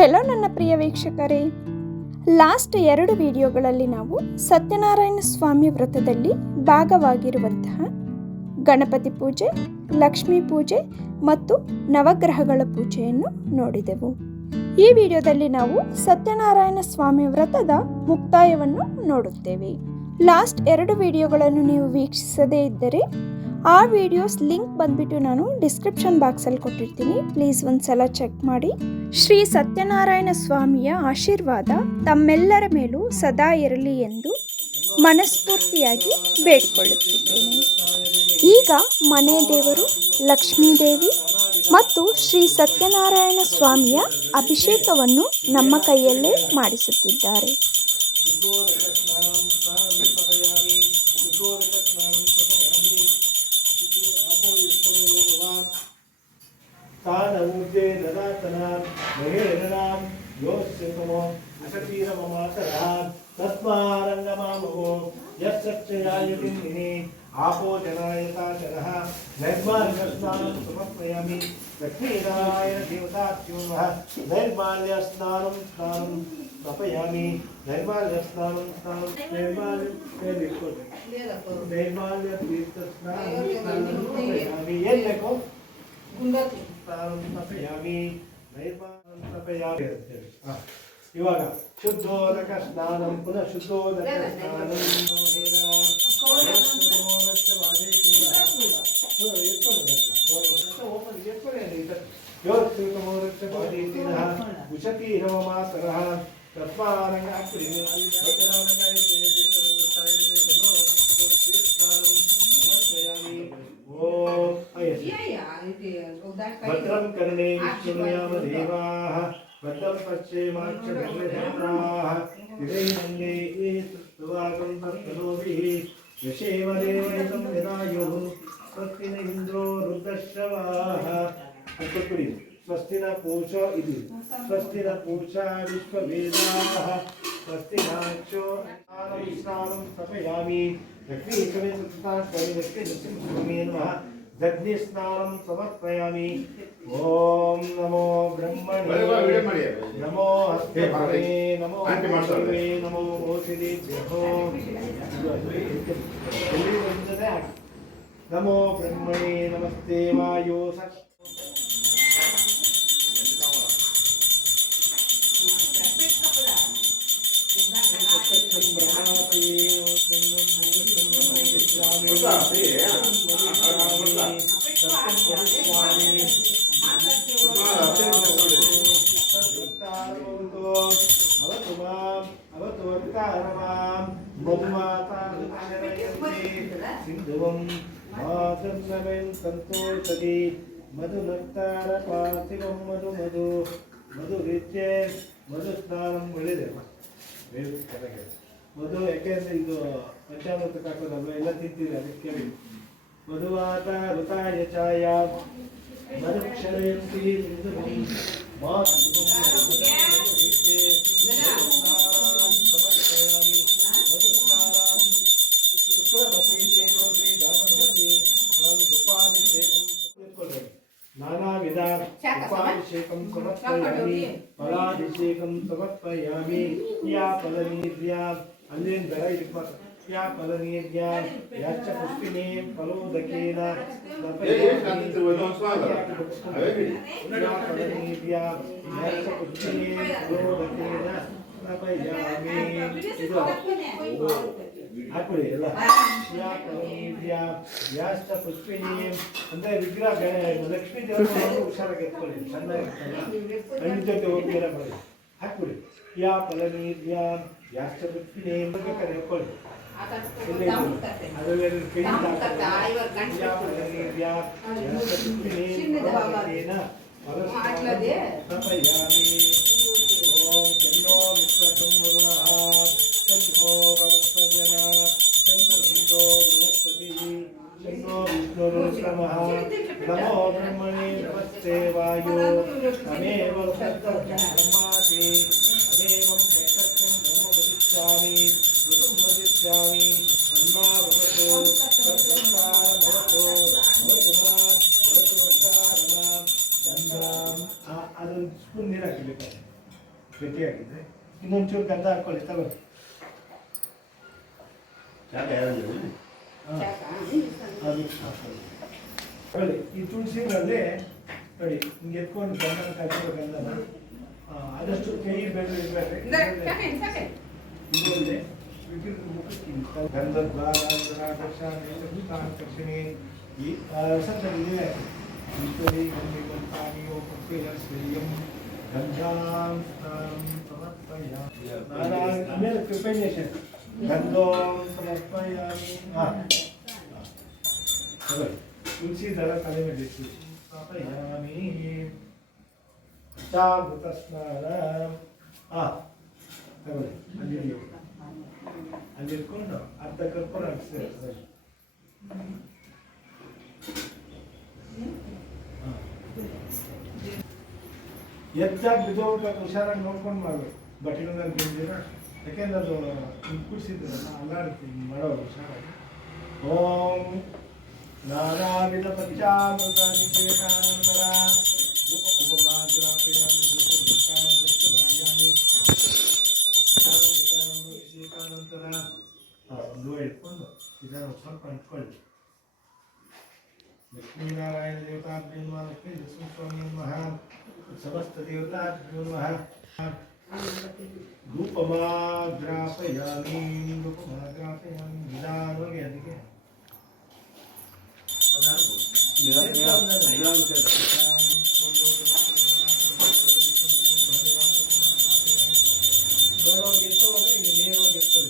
Hello ನನ್ನ ಪ್ರಿಯ ವೀಕ್ಷಕರೇ, last 2 ವಿಡಿಯೋಗಳಲ್ಲಿ ನಾವು ಸತ್ಯನಾರಾಯಣ ಸ್ವಾಮಿ ವ್ರತದಲ್ಲಿ ಭಾಗವಾಗಿರುವಂತಹ ಗಣಪತಿ ಪೂಜೆ, ಲಕ್ಷ್ಮೀ ಪೂಜೆ ಮತ್ತು ನವಗ್ರಹಗಳ ಪೂಜೆಯನ್ನು ನೋಡಿದೆವು. ಈ ವಿಡಿಯೋದಲ್ಲಿ ನಾವು ಸತ್ಯನಾರಾಯಣ ಸ್ವಾಮಿ ವ್ರತದ ಮುಕ್ತಾಯವನ್ನು ನೋಡುತ್ತೇವೆ. ಲಾಸ್ಟ್ 2 ವಿಡಿಯೋಗಳನ್ನು ನೀವು ವೀಕ್ಷಿಸದೇ ಇದ್ದರೆ ಆ ವಿಡಿಯೋಸ್ ಲಿಂಕ್ ಬಂದ್ಬಿಟ್ಟು ನಾನು ಡಿಸ್ಕ್ರಿಪ್ಷನ್ ಬಾಕ್ಸಲ್ಲಿ ಕೊಟ್ಟಿರ್ತೀನಿ. ಪ್ಲೀಸ್ ಒಂದ್ಸಲ ಚೆಕ್ ಮಾಡಿ. ಶ್ರೀ ಸತ್ಯನಾರಾಯಣ ಸ್ವಾಮಿಯ ಆಶೀರ್ವಾದ ತಮ್ಮೆಲ್ಲರ ಮೇಲೂ ಸದಾ ಇರಲಿ ಎಂದು ಮನಸ್ಫೂರ್ತಿಯಾಗಿ ಬೇಡಿಕೊಳ್ಳುತ್ತಿದ್ದೇನೆ. ಈಗ ಮನೆ ದೇವರು ಲಕ್ಷ್ಮೀದೇವಿ ಮತ್ತು ಶ್ರೀ ಸತ್ಯನಾರಾಯಣ ಸ್ವಾಮಿಯ ಅಭಿಷೇಕವನ್ನು ನಮ್ಮ ಕೈಯಲ್ಲೇ ಮಾಡಿಸುತ್ತಿದ್ದಾರೆ. तानूर्जे ददातनां महेरणां योऽस्यतमो असतीरममातरां तस्मारङ्गमामहो यस्सक्षयायतिन्निने आपो जनायताचरः नैर्माल्यस्नानं समर्पयामि लक्ष्मीनारायण देवताभ्योऽनमः नैर्माल्यस्नानं स्थापयामि नैर्माल्यस्नानं नैर्माल्यतीर्थस्नानं यल्लेको ಇವಾಗ ಶುದ್ಧೋದಕ ಸ್ನಾನಂ ಪುನಃ ಶುದ್ಧೋದಕ ಸ್ನಾನಂ ಉಷತಿ ಹವಮಾಸರಃ ತಸ್ಮಾರಂಗ भद्रं कर्णे विष्णुयाम देवाः भद्रं पश्येमाक्षभिर्यजत्राः विदैनन्दे एतत्त्वागं तत्तनोभिः यशेव देवैतं यदायुः स्वस्ति न इन्द्रो रुद्रश्रवाः स्वस्ति न पूषो इति स्वस्ति न पूषा विश्ववेदाः स्वस्ति नाक्षो स्नानं स्थापयामि लक्ष्मीकवे सत्तास्वामी लक्ष्मी नृसिंहस्वामी नमः दग्निस्नानं समर्पयामि। ओम नमो ब्रह्मणे नमो हस्ते नमो देवे नमो ओषधीभ्यो नमो ब्रह्मणे नमस्ते वायो संतोषदी मधुनक्तार पार्थिवं मधु मधु मधुरिच्चे मधुस्नानं ಬೆಳೆದೆ ಮಧು ಯಾಕೆಂದ್ರೆ ಇದು ಪಂಚಾಮೃತಕ್ಕೆ ಹಾಕೋದಲ್ವ, ಎಲ್ಲ ತಿಂತೀರಿ ಅದಕ್ಕೆ. ಮಧುವಾತ ಋತಾಯ ಚಾಯ ಮಧುಕ್ಷರಯಂತಿ नानाविध उपाभिषेकं समर्पयामि फलाभिषेकं समर्पयामि या फलनीर्या अन्येन बेरा या फलनीर्या याच पुष्पिने फलोदकेन या फलनीर्या याच पुष्पिने फलोदकेन स्थापयामि ಹಾಕೊಳ್ಳಿ ಎಲ್ಲ ಯಾ ಫಲನೀರ್ಯ ಯಾಶ್ಚ ಪುಷ್ಪಿಣಿ ಅಂದರೆ ವಿಗ್ರಹ ಲಕ್ಷ್ಮೀ ದೇವರನ್ನು ಹುಷಾರಾಗಿ ಎತ್ಕೊಳ್ಳಿ, ಚೆನ್ನಾಗಿರ್ತಲ್ಲ ಹಣ್ಣು ಜೊತೆ ಹೋಗಿರ ಮಾಡಿ ಹಾಕ್ಬಿಡಿ. ಯಾ ಫಲನೀರ್ಯ ಯಾಶ್ಚ ಪುಷ್ಪಿಣಿ ಬೇಕಾದ್ರೆ ಎತ್ಕೊಳ್ಳಿ, ಅದರಲ್ಲಿ ಕೈ ಯಾ ಫಲನೀರ್ಯ ಯಾಶ್ಚ ಪುಷ್ಪಿಣಿ ಫಲೋದಕೇನ ಸ್ಥಾಪಯಾಮಿ. ಓಂ ಚನ್ನೋ ಮಿತ್ರಕಂ ವರುಣಃ ಚನ್ನೋ ಭವತ್ಸಜನ ಚನ್ನೋ ಬೃಹಸ್ಪತಿಃ ಚನ್ನೋ ವಿಷ್ಣುರುತ್ತಮಃ ನಮೋ ಬ್ರಹ್ಮಣೇ ನಮಸ್ತೆ ವಾಯೋ ತಮೇವ ಸತ್ಯಂ ಬ್ರಹ್ಮಾಸಿ ತಮೇವಂ ಸತ್ಯಂ ಬ್ರಹ್ಮ ವದಿಷ್ಯಾಮಿ ಋತುಂ ವದಿಷ್ಯಾಮಿ ತನ್ನಾ ಭವತು ತದ್ವತ್ತಾರ ಭವತು ಭವತು ಮಾಂ ಭವತು ವತ್ತಾರ ಮಾಂ ಚಂದ್ರಾಂ. ಅದೊಂದು ಸ್ಪೂನ್ ನೀರು ಹಾಕಬೇಕು. ಗಟ್ಟಿಯಾಗಿದೆ. ಇನ್ನೊಂಚೂರು ಗಂಧ ಹಾಕ್ಕೊಳ್ಳಿ, ತಗೊಳ್ಳಿ. ಅದು ನೋಡಿ, ಈ ತುಳಸಿನಲ್ಲಿ ನೋಡಿ ಹಿಂಗೆ ಎತ್ಕೊಂಡು ಗಂಧನ ಕಾಯ್ತಿರೋ ಗಂಧನ ಆದಷ್ಟು ಕೈ ಬೆಳ್ಳು ಇರಬೇಡ್ರಿ. ಇದೊಂದೇ ವಿಗ್ರಹದ ಮುಖಕ್ಕಿಂತ ಗಂಧದ ಭಾಗರ್ಷಣೆ ಈ ಸಂದರ್ಭದಲ್ಲಿ ಈಶ್ವರಿ ಗಂಧೆ ಗಂಧಾನಿಯೋ ಪಕ್ಷೇಯಂ ಗಂಧಾಂ ಸಮರ್ಪಯಾಮಿ. ಆಮೇಲೆ ಪ್ರಿಪರೇಷನ್ ಗಂಧೋಂ ಸಮರ್ಪಯಾಮಿ. ತಗೊಳ್ಳಿ, ತುಳಸಿ ದಳ ತಲೆ ಮೇಲೆ ಇಟ್ಟು ಸಮರ್ಪಯಾಮಿ. ಜಾಗೃತ ಸ್ನಾನ ತಗೊಳ್ಳಿ, ಅಲ್ಲಿ ಇಟ್ಕೊಂಡು ಅರ್ಧ ಕರ್ಪೂರ ಹಾಕ್ಸಿ. ಎದ್ದಾಗಿ ಬಿದ್ದೋಗ್ಬೇಕು, ಹುಷಾರಾಗಿ ನೋಡ್ಕೊಂಡು ಮಾಡ್ಬೇಕು. ಬಟ್ಟೆಗಳನ್ನ ಬಿದ್ದಿರ, ಯಾಕೆಂದ್ರೆ ಅದು ಕುಡಿಸಿದ್ರಲ್ಲ ಅಲ್ಲಾಡ್ತೀನಿ ಮಾಡೋದು ಹುಷಾರಾಗಿ. ಓಂ ನಾನಾವಿಧ ಪಂಚಾಮೃತ ವಿವೇಕಾನಂದರ ಇಟ್ಕೊಂಡು ಇದನ್ನು ಸ್ವಲ್ಪ ಇಟ್ಕೊಳ್ಳಿ. ಲಕ್ಷ್ಮೀನಾರಾಯಣ ದೇವತಾಭ್ಯೋ ನಮಃ, ಲಕ್ಷ್ಮೀ ನರಸಿಂಹಸ್ವಾಮಿ ನಮಃ, ಸಮಸ್ತ ದೇವತಾಭ್ಯೋ ನಮಃ. ಧೂಪಮಾಗ್ರಾಪಯಾಮಿ, ಧೂಪಮಾಗ್ರಾಪಯಾಮಿ. ನಿಧಾನವಾಗಿ ಅದಕ್ಕೆ ದೊಡ್ಡವಾಗಿ ಎತ್ತುವಾಗ ಹಿಂಗೆ ನೇರವಾಗಿ ಎತ್ಕೊಳ್ಳಿ.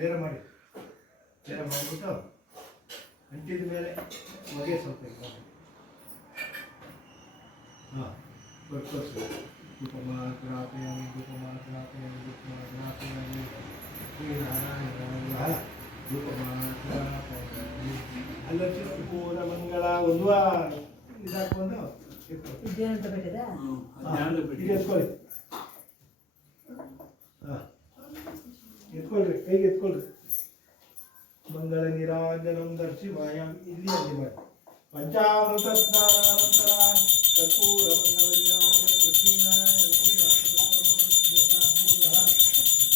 ನೇರ ಮಾಡಿ, ನೇರ ಮಾಡಿಬಿಟ್ಟು ಅಂಟಿದ ಮೇಲೆ ಹೊಗೆ ಸ್ವಲ್ಪ ತೋರಿಸಿ. ಧೂಪಮಾಗ್ರಾಪಯಾಮಿ, ಧೂಪಮಾಗ್ರಾಪಯಾಮಿ, ಧೂಪಮಾಗ್ರಾಪಯಾಮಿ. ಶ್ರೀನಾರಾಯಣ ಧೂಪಮಾಗ್ರಾಪಯಾಮಿ. ಅಲ್ಲೊಂಚು ಪೂರ ಮಂಗಳ ಒಂದು ಇದಾಕೊಂಡು ಎತ್ಕೊಳ್ಳಿ. ಎತ್ಕೊಳ್ರಿ, ಕೈಗೆ ಎತ್ಕೊಳ್ರಿ. ಮಂಗಳ ನೀರಾಂಜನಂ ದರ್ಶಿವಾಯ. ಇಲ್ಲಿ ಅಲ್ಲಿ ಮಾಡಿ ಪಂಚಾಮೃತ ಸ್ನಾನಾನಂತರ ಕರ್ಪೂರ ಮಂಗಳ ನೀರಾಂಜನಂ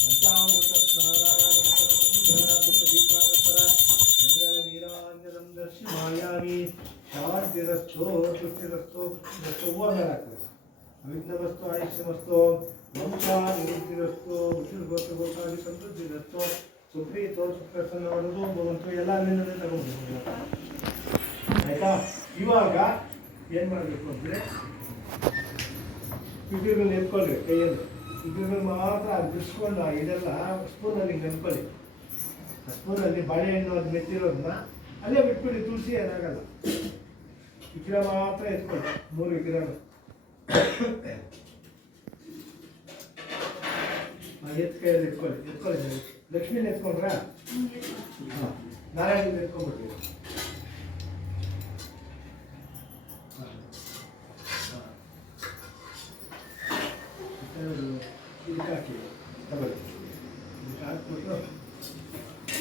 ಪಂಚಾಮೃತ ಸ್ನಾನಾನಂತರ ದೀಪಾನಂತರ ಮಂಗಳ ನೀರಾಂಜನಂ ದರ್ಶಿವಾಯಾಮಿ. ಶಾಂತಿರಸ್ತು ತುಷ್ಟಿರಸ್ತು ಹೂವ ಮೇಲೆ ಹಾಕ್ತದೆ. ಅವಿಘ್ನವಸ್ತು ಆಯುಷ್ಯಮಸ್ತು ವಂಶಾಭಿವೃದ್ಧಿರಸ್ತು ವಿಷ್ಣುಗೋತ್ರಗೋತ್ರಾದಿ ಸಮೃದ್ಧಿರಸ್ತು ಸುಪ್ರೀತೋ ಸುಪ್ರಸನ್ನವರದು ಭವಂತು. ಎಲ್ಲ ಅಲ್ಲಿಂದಲೇ ತಗೊಂಡು ಆಯ್ತಾ. ಇವಾಗ ಏನು ಮಾಡಬೇಕು ಅಂದರೆ ವಿಗ್ರಹಗಳನ್ನ ಎತ್ಕೊಳ್ರಿ ಕೈಯಲ್ಲಿ. ವಿಗ್ರಹಗಳು ಮಾತ್ರ ಬಿಡಿಸ್ಕೊಂಡು ಇದೆಲ್ಲ ಸ್ಪೂನಲ್ಲಿ ಹಿಂಗೆ ನೆನ್ಕೊಳ್ಳಿ. ಸ್ಪೂನಲ್ಲಿ ಬಾಳೆಹಣ್ಣು ಅದು ಮೆತ್ತಿರೋದನ್ನ ಅಲ್ಲೇ ಬಿಟ್ಬಿಡಿ, ತುಳಸಿ ಏನಾಗಲ್ಲ. ವಿಗ್ರಹ ಮಾತ್ರ ಎತ್ಕೊಳ್ಳಿ, 3 ವಿಗ್ರಹ ಎತ್ತು ಕೈಯಲ್ಲಿ ಎತ್ಕೊಳ್ಳಿ. ಲಕ್ಷ್ಮೀನ ಎತ್ಕೊಂಡ್ರ, ನಾರಾಯಣ ಎತ್ಕೊಂಡ್ಬಿಡ್ತೀವಿ. ಇದಕ್ಕೆ ಹಾಕಿ ತಗೊಳ್ಳಿ. ಇದಕ್ಕೆ ಹಾಕ್ಬಿಟ್ಟು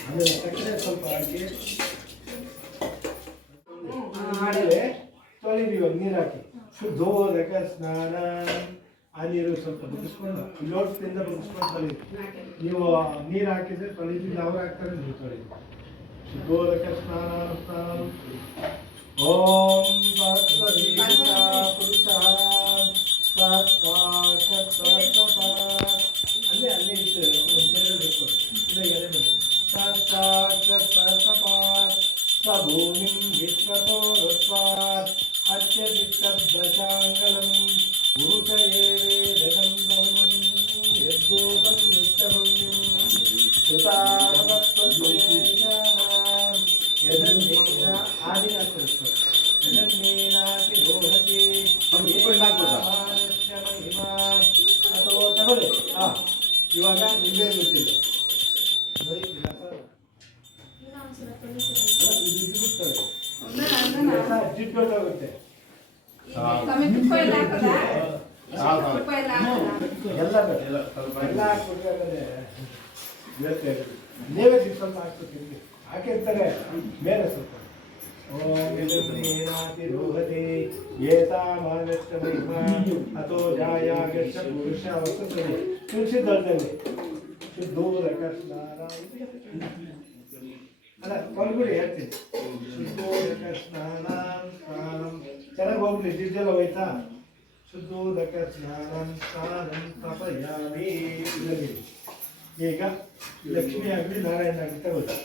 ಆಮೇಲೆ ಸಕ್ಕರೆ ಸ್ವಲ್ಪ ಹಾಕಿ ಆಮೇಲೆ ತೊಳಿದೀವಿ. ನೀರು ಹಾಕಿ ಶುದ್ಧೋದಕ ಸ್ನಾನ. ಆ ನೀರು ಸ್ವಲ್ಪ ಬಗ್ಗಿಸ್ಕೊಂಡು ಲೋಟದಿಂದ ಬಗ್ಗಿಸ್ಕೊಂಡು ತೊಳಿದು. ನೀವು ನೀರು ಹಾಕಿದ್ರೆ ತೊಳಿದಿದ್ದು ಅವ್ರು ಹಾಕ್ತಾರೆ, ನೀವು ತೊಳಿದು. ಶುದ್ಧೋದಕ ಸ್ನಾನ. ಓಂ ಪುರುಷ ಅಲ್ಲೇ ಅಲ್ಲೇ ಇತ್ತು ಒಂದು ಬೇಕು. ಇಲ್ಲ ಎಲೆ ಬೇಕು. ಭೂಮಿ ವಿಶ್ವತೋ ರಸ್ವಾತ್ ಅತ್ಯಧಿಕದಶಾಂಗಲಂ ಊಟ ಏವೇ ಜಗಂತಂ ಯದ್ದೂತಂ ನಿತ್ಯಭವ್ಯಂ ಸುತಾವತ್ವದ್ವೇಷಾನಾಂ ಯದನ್ನೇನ ಆದಿನ ಕಳಿಸ್ತಾರೆ. ಯದನ್ನೇನಾತಿ ರೋಹತಿ ಮಹಿಮಾ ಅಥವಾ ತಗೊಳ್ಳಿ. ಇವಾಗ ನಿಮಗೆ ಗೊತ್ತಿದೆ ಜಿಡ್ಡೋಗುತ್ತೆ. ಎಲ್ಲ ಹಾಕ್ಬಿಟ್ರೆ ನೈವೇದ್ಯ ಸ್ವಲ್ಪ ಹಾಕ್ಬೇಕು. ಹಾಕಿರ್ತಾರೆ ಮೇಲೆ ಸ್ವಲ್ಪ ಓಂ ೇನಾತಿರೋಹತೆ ಏತಾಮಾನಶ್ಚ ಮಹಿಮಾ ಅಥೋ ಜಾಯಾಗಶ್ಚ ಪುರುಷ ವಸತಿ ತುಳಸಿ ದಳದಲ್ಲಿ ಶುದ್ಧೋದಕ ಸ್ನಾನ ಅಲ್ಲ ಕೊಲ್ಗುಡಿ ಹೇಳ್ತೀನಿ ಶುದ್ಧೋದಕ ಸ್ನಾನಂ ಚೆನ್ನಾಗಿ ಹೋಗ್ಲಿ ಜಿಡ್ಡೆಲ್ಲ ಹೋಯ್ತಾ ಶುದ್ಧೋದಕ ಸ್ನಾನಂ ತಪಯಾಮಿ. ಈಗ ಲಕ್ಷ್ಮಿ ಆಗಲಿ ನಾರಾಯಣ ಆಗಲಿ ತಗೋದು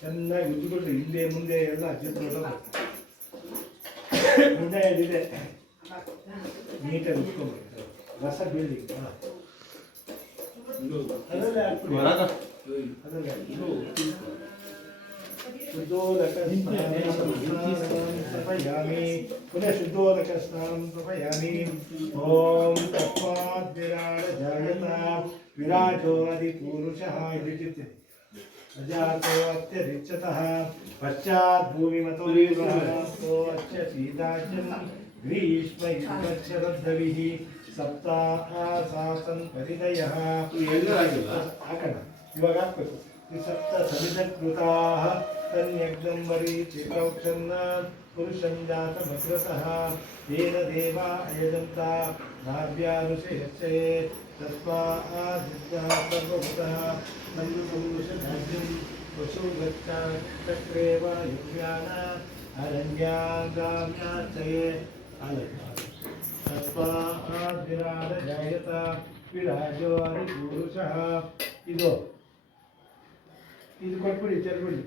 ಚೆನ್ನಾಗಿ ಉಜ್ಜಿಕೊಂಡು ಹಿಂದೆ ಮುಂದೆ ಎಲ್ಲ ಚಿತ್ರ ಮುಂದೆ ಇದೆ ನೀಟಾಗಿ ಉಜ್ಕೊಬೇಕು ರಸ ಬೀಳಿ ಅದರಲ್ಲೇ ಹಾಕ್ಬಿಡಿ ಅದರಲ್ಲೇ ಶುದ್ಧೋದಕ ಸ್ಥಾಪಯಾಮಿ ಪುನಃ ಶುದ್ಧೋದಕ ಸ್ನಾನಂ ಸ್ಥಾಪಯಾಮಿ. ಓಂ ತಸ್ಮಾತ್ ವಿರಾಟ್ ಜಾಯತ ವಿರಾಜೋ ಅಧಿಪುರುಷಃ ಇದಿರ್ತೀನಿ ಅಜಾತೋ ಅತ್ಯಧಿಚ್ಚತಃ ಪಶ್ಚಾತ್ ಭೂಮಿಮತೋ ವಿಭಾಸೋ ಅಚ್ಚ ಸೀತಾಚನ್ ಗ್ರೀಷ್ಮ ಶರದ್ಧವಿಃ ಸಪ್ತಾಸಾಸನ್ ಪರಿದಯಃ. ಹಾಕೋಣ ಇವಾಗ ಹಾಕ್ಬೇಕು. ಸಪ್ತ ಸಮಿತಕೃತಾಃ ತನ್ಯಗ್ನಂ ಮರೀಚಿಕೌಕ್ಷನ್ನ ಪುರುಷಂ ಜಾತಮಗ್ರತಃ ತೇನ ದೇವಾ ಅಯಜಂತ ನಾಭ್ಯಾನುಷಯಶ್ಚೇ ತಸ್ಮಾದಿತ್ಯಃ ಸರ್ವಭೂತಃ ಸಂಯುಪುರುಷಧಾಜ್ಯಂ ಪಶುಗಚ್ಚಕ್ರೇವ ಯುವ್ಯಾನ ಅರಣ್ಯಾಗಾಮ್ಯಾಚಯೇ ತಸ್ಮಾದ್ವಿರಾಡ ಜಾಯತ ವಿರಾಜೋ ಅಧಿಪುರುಷಃ. ಇದು ಕೊಟ್ಬಿಡಿ ಚೆಲ್ಬಿಡಿ.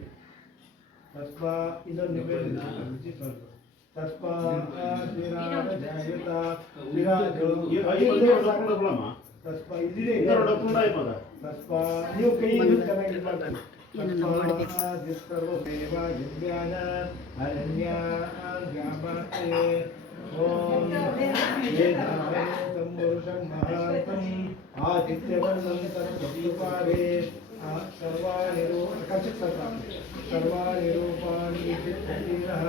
ತಸ್ಮಾ ಇದನ್ನು ತಸ್ಮಾದ್ವಿರಾಡ ಜಾಯತ ವಿರಾಜೋ ತಸ್ಮಾ ಇದಿದೆ ತಸ್ಮಾ ನೀವು ಕೈ ಚೆನ್ನಾಗಿ ಮಾಡ್ತಾರೆ. ತಸ್ಮಾದಿಸ್ತರ್ವದೇವ ಯಜ್ಞಾನ ಅರಣ್ಯಾಗಾಮತೆ. ಓಂ ಏನಾಯಂ ಪುರುಷಂ ಮಹಾಂತಂ ಆದಿತ್ಯವರ್ಣಂ ತತ್ಪ್ರತಿಪಾರೇ ಸರ್ವಾಣಿ ರೂಪಾಣಿ ಚಿತ್ತತೀರಃ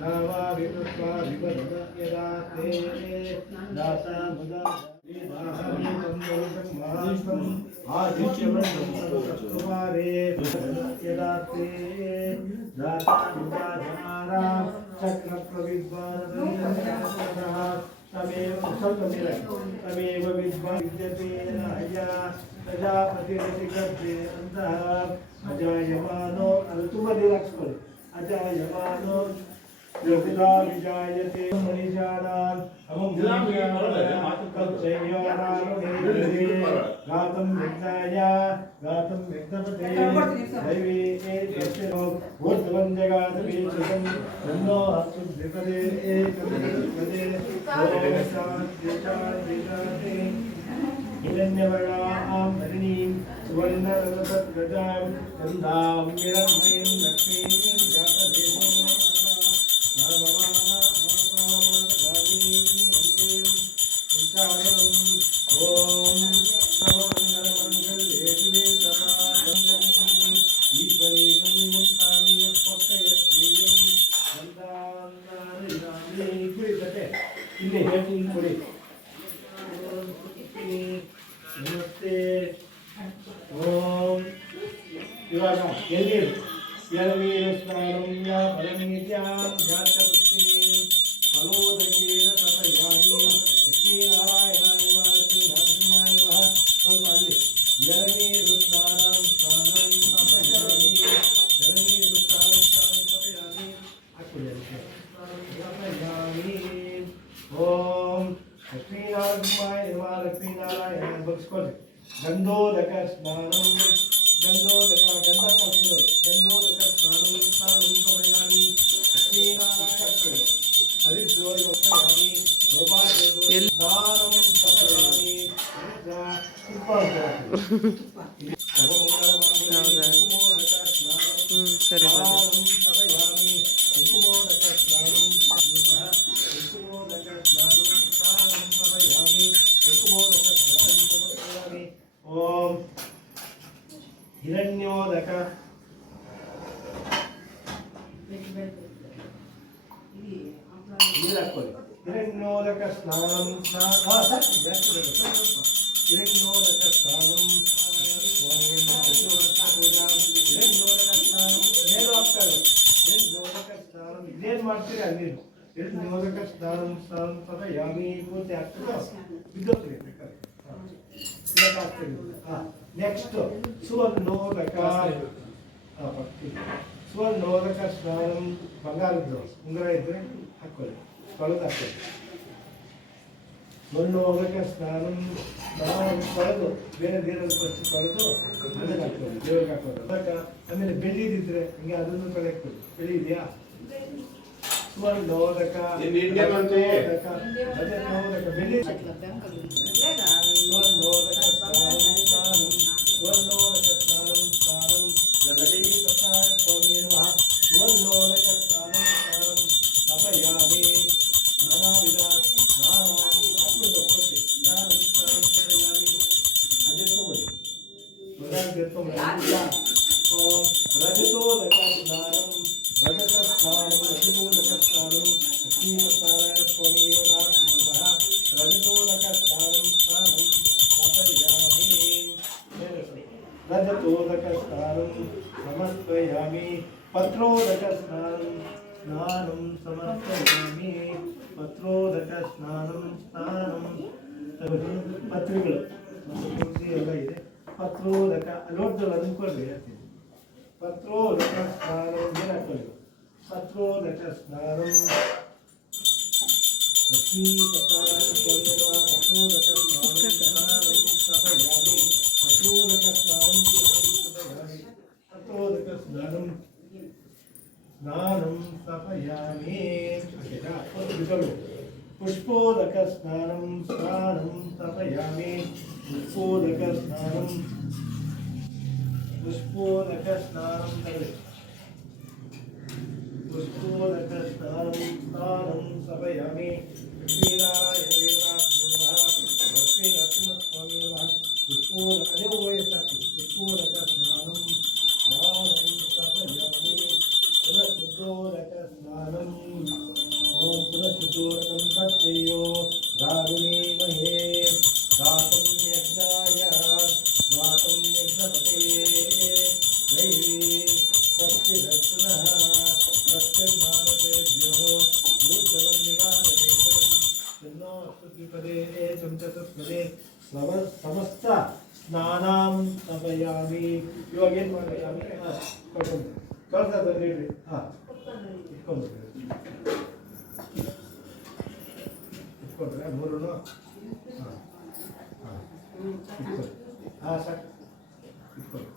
ನಾವಾ ವಿಪುಷ್ಪಾ ವಿಬದ್ಧ ಯದಾ ತೇ ದಾತಾ ಮುದಾ ಮಹಾಂತಂ ಆದಿತ್ಯವರ್ಣಂ ತತ್ಪ್ರತಿಪಾರೇ ಯದಾ ತೇ ದಾತಾ ಮುದಾ ಧನಾರಾ ಚಕ್ರ ಪ್ರವಿದ್ವಾನಃ ತಮೇವ ಸ್ವಲ್ಪ ಮೇಲೆ ತಮೇವ ವಿದ್ಯತೆ ಹಯ ಪ್ರಜಾಪತಿರತಿಗರ್ಭೆ ಅಂತಃ ಅಜಾಯಮಾನೋ ಅದು ತುಂಬ ನೀರಾಕ್ಸ್ಕೊಳ್ಳಿ. ಅಜಾಯಮಾನೋ ಯೋಗಿದಾ ವಿಜಾಯತೆ ಮಣಿಜಾನಾನ್ ಗಾತಂ ಯಜ್ಞಾಯ ಗಾತಂ ಯಜ್ಞಪತೆ ದೈವೇ ಊರ್ಧ್ವಂ ಜಗಾತ ಬೀಜಕಂ ತನ್ನೋ ಅಸುದ್ಧಿಪದೇ ಏಕಪದೇ ಶಾಂತಿ ಶಾಂತಿ ಶಾಂತಿ. ಹಿರಣ್ಯವರ್ಣಾಂ ಹರಿಣೀಂ ಸುವರ್ಣರಜತಧ್ವಜಾಂ ಚಂದಾಂ ಹಿರಣ್ಮಯೀಂ ಲಕ್ಷ್ಮೀಂ ಜಾತದೇವೋ ಓಂ ಸರ್ವಮಂಗಲಮಂಗಲ್ಯೇ ಶಿವೆ ಸರ್ವಾರ್ಥಸಾಧಿಕೆ ಈಶ್ವರೀಯಂ ಮುಕ್ತಾಮಿ ಯತ್ಪಕ್ಕಯ ಪ್ರಿಯಂ ವಂದಾನಾರಿರಾಮಿ. ಕುಡಿ ಕತೆ ಇಲ್ಲಿ ಹೇಳ್ತೀನಿ ಕೊಡಿ. ನಮಸ್ತೆ. ಓಂ ಇವಾಗ ಎಲ್ಲಿರು ಎಳನೀರು ಸ್ನಾನಂ ಯಾ ಫಲನೀತ್ಯಾಂ ಜಾತವೃತ್ತಿ ಫಲೋದಕೇನ ತಪಯಾಮಿ. ಲಕ್ಷ್ಮೀನಾರಾಯಣಾಯ ನಮಃ ಲಕ್ಷ್ಮೀನಾರಾಯಣಾಯ ನಮಃ. ಸ್ವಲ್ಪ ಅಲ್ಲಿ ಎಳನೀರು ಸ್ನಾನಂ ತಪಯಾಮಿ. ಎಳನೀರು ಸ್ನಾನಂ ತಪಯಾಮಿ. ಹಾಕ್ಕೊಳ್ಳಿ ಅದಕ್ಕೆ ತಪಯಾಮಿ. ಓಂ ಲಕ್ಷ್ಮೀನಾರಾಯಣಾಯ ನಮಃ ಲಕ್ಷ್ಮೀನಾರಾಯಣ ಬಗ್ಸ್ಕೊಳ್ಳಿ. ಗಂಧೋದಕ ಸ್ನಾನಂ ಗಂಧೋದಕ ಗಂಧ ಕಲಿಸಿದರು ಗಂಧೋದಕ ಸ್ನಾನಂ ಸ್ನಾನಂ ತಪಯಾಮಿ. ಲಕ್ಷ್ಮೀನಾರಾಯಣ ಹರಿದ್ರೋಯಮಪಯಾಮಿ. ಸೌಭಾಗ್ಯದೋಯ ಸ್ನಾನಂ ತಪಯಾಮಿ. ಸರ್ವಮಂಗಲಮಂಗಲ್ಯೇ ಕುಮೋದಕ ಸ್ನಾನಂ ಸ್ನಾನಂ ತಪಯಾಮಿ. ಕುಮೋದಕ ಸ್ನಾನಂ ಕುಮೋದಕ ಸ್ನಾನಂ ಸ್ನಾನಂ ತಪಯಾಮಿ. ಕುಮೋದಕ ಸ್ನಾನಂ ತಪಯಾಮಿ. ಓಂ ಹಿರಣ್ಯೋದಕ ನೀರು ಹಾಕೊಳ್ಳಿ. ಹಿರಣ್ಯೋದಕ ಸ್ನಾನಂ ಜಾಸ್ತಿ ಹಿರಣ್ಯೋದಕಸ್ಥಾನಂ ಮೇಲು ಆಗ್ತಾರೆ. ಇದೇನು ಮಾಡ್ತೀರಿ ಅಲ್ಲಿನು ಹಿರಣ್ಯೋದಕ ಸ್ನಾನಂ ಸ್ನಾನಂ ತದ ಯಾಮಿ ಪೂರ್ತಿ ಆಗ್ತದೆ ಬಿದ್ದೋಗ್ತೀರಿ ಬೇಕಾದ್ರೆ. ನೆಕ್ಸ್ಟ್ ಸುವರ್ಣೋದಕ ಸುವರ್ಣೋದಕ ಸ್ನಾನಂ ಬಂಗಾರದ್ದು ಉಂಗುರ ಇದ್ರೆ ಹಾಕೊಳ್ಳಿ, ತೊಳೆದು ಹಾಕೊಳ್ಳಿ. ಸುವರ್ಣೋದಕ ಸ್ನಾನಂ ತೊಳೆದು ಬೇರೆ ನೀರಲ್ಲಿ ಫಸ್ಟ್ ತೊಳೆದು ಅದಕ್ಕೆ ಹಾಕೊಳ್ಳಿ, ದೇವ್ರಿಗೆ ಹಾಕೋದು. ಅದಕ್ಕೆ ಆಮೇಲೆ ಬೆಳ್ಳಿದಿದ್ರೆ ಹಿಂಗೆ ಅದನ್ನು ತೊಳೆಯಕ್ಕೆ ಬೆಳ್ಳಿ ಇದೆಯಾ? ಸುವರ್ಣೋದಕ ಬೆಳ್ಳಿ ಸುವರ್ಣೋದಕ ಸ್ನಾನಂ ಸ್ನಾನಂ ಸುವರ್ಣೋದಕ ಸ್ನಾನಂ ಸ್ನಾನಂ ಸುವರ್ಣೋದಕ ಸ್ನಾನಂ ಸ್ನಾನಂ ತಪಯಾಮಿ ನಾನಾವಿಧ ಸ್ನಾನಂ ಸ್ನಾನಂ ಸ್ನಾನಂ ತಪಯಾಮಿ. ಅದೆತ್ಕೊಂಬಡಿ ರಜತೋದಕ ಸ್ನಾನಂ ರಜತ ಸ್ನಾನಂ ರಜತೋದಕ ಸ್ನಾನಂ ಲಕ್ಷ್ಮೀನಾರಾಯಣ ಸ್ವಾಮಿ ನಮಃ. ರಜತೋದಕ ಸ್ನಾನಂ ಸ್ನಾನಂ ತಪಯಾಮಿ. ರಜತೋದಕ ಸ್ನಾನಂ ಸಮರ್ಪಯಾಮಿ. ಪತ್ರೋದಕ ಸ್ನಾನಂ ಸ್ನಾನಂ ಸಮರ್ಪಯಾಮಿ. ಪತ್ರೋದಕ ಸ್ನಾನಂ ಸ್ನಾನಂ ಪತ್ರಿಗಳು ತುಳಸಿ ಎಲ್ಲ ಇದೆ. ಪತ್ರೋದಕ ನೋಡ್ದಲ್ಲ ಅನ್ಕೊಳ್ಳಿ. ಪತ್ರೋದಕ ಸ್ನಾನಂ ಹಾಕೊಳ್ಳಿ. ಪತ್ರೋದಕ ಸ್ನಾನಂ ಲಕ್ಷ್ಮೀ ಸತ್ಯನಾರಾಯಣ ಸ್ವಾಮಿ ಪತ್ರೋದಕ ಸ್ನಾನಂ ಸ್ನಾನಂ ತಪಯಾಮಿ. ಪತ್ರೋದಕ ಸ್ನಾನಂ ತಪಯಾಮಿ. ಪತ್ರೋದಕ ಸ್ನಾನಂ ಸ್ನಾನಂ ತಪಯಾಮಿ. ಪುಷ್ಪೋದಕ ಸ್ನಾನಂ ಸ್ನಾನಂ ತಪಯಾಮಿ. ಪುಷ್ಪೋದಕ ಸ್ನಾನಂ ಪುಷ್ಪೋದಕ ಸ್ನಾನಂ ಪುಷ್ಪೋದಕ ಸ್ನಾನಂ ಸ್ನಾನಂ ತಪಯಾಮಿ. ಲಕ್ಷ್ಮೀನಾರಾಯಣ ದೇವತಾ ಲಕ್ಷ್ಮೀ ನರಸಿಂಹಸ್ವಾಮಿ ಪುಷ್ಪೋದಕ ಅದೇ ವಯಸ್ಸಾಕು. ಪುಷ್ಪೋದಕ ಸ್ನಾನಂ ಸ್ನಾನಂ ತಪಯಾಮಿ. ಪುನಃಶುದ್ಧೋದಕ ಸ್ನಾನಂ ಓಂ ಪುನಃಶುದ್ಧೋದಕಂ ತತ್ತಯ್ಯೋ ಧಾರುಣೀಮಹೇ ಗಾತಂ ಯಜ್ಞಾಯ ಗಾತಂ ಯಜ್ಞಪತೇ ದೈವೀ ಸ್ವಸ್ತಿರತ್ನಃ ಸ್ವಸ್ತಿರ್ಮಾನತೇಭ್ಯೋ ಭೂತವನ್ನಿಗಾನವೇತಂ ತನ್ನೋ ಸ್ತುತಿಪದೇ ಚಮಚತುಷ್ಪದೇ ಸಮಸ್ತ ಸ್ನಾನಾಂ ತಪಯಾಮಿ. ಇವಾಗ ಏನು ಮಾಡಬೇಕಿ? ಕೊಡ್ಕೊಂಡು ಕಳ್ಸ ಬಂದಿಡ್ರಿ. ಇಟ್ಕೊಂಡ್ರಿ ಇಟ್ಕೊಂಡ್ರೆ ಮೂರೂ ಸಾಕು ಇಟ್ಕೊಳ್ಳಿ.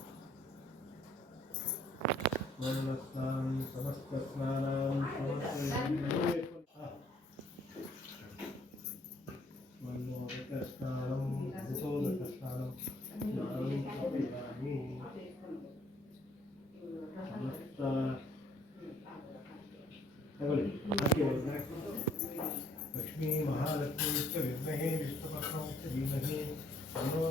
ಸ್ನಾನಂ ಸಮಸ್ತ ಸ್ನಾನಂ ಸ್ನಾನಂ ಭೂತೋದಕ ಸ್ನಾನಂ ಸ್ನಾನಂ ತಪಯಾಮಿ. ಸಮಸ್ತ ತಗೊಳ್ಳಿ. ಲಕ್ಷ್ಮೀ ಮಹಾಲಕ್ಷ್ಮೀಶ್ಚ ವಿದ್ಮಹೇ ವಿಷ್ಣುಪತ್ನಶ್ಚ ಧೀಮಹಿ ತನ್ನೋ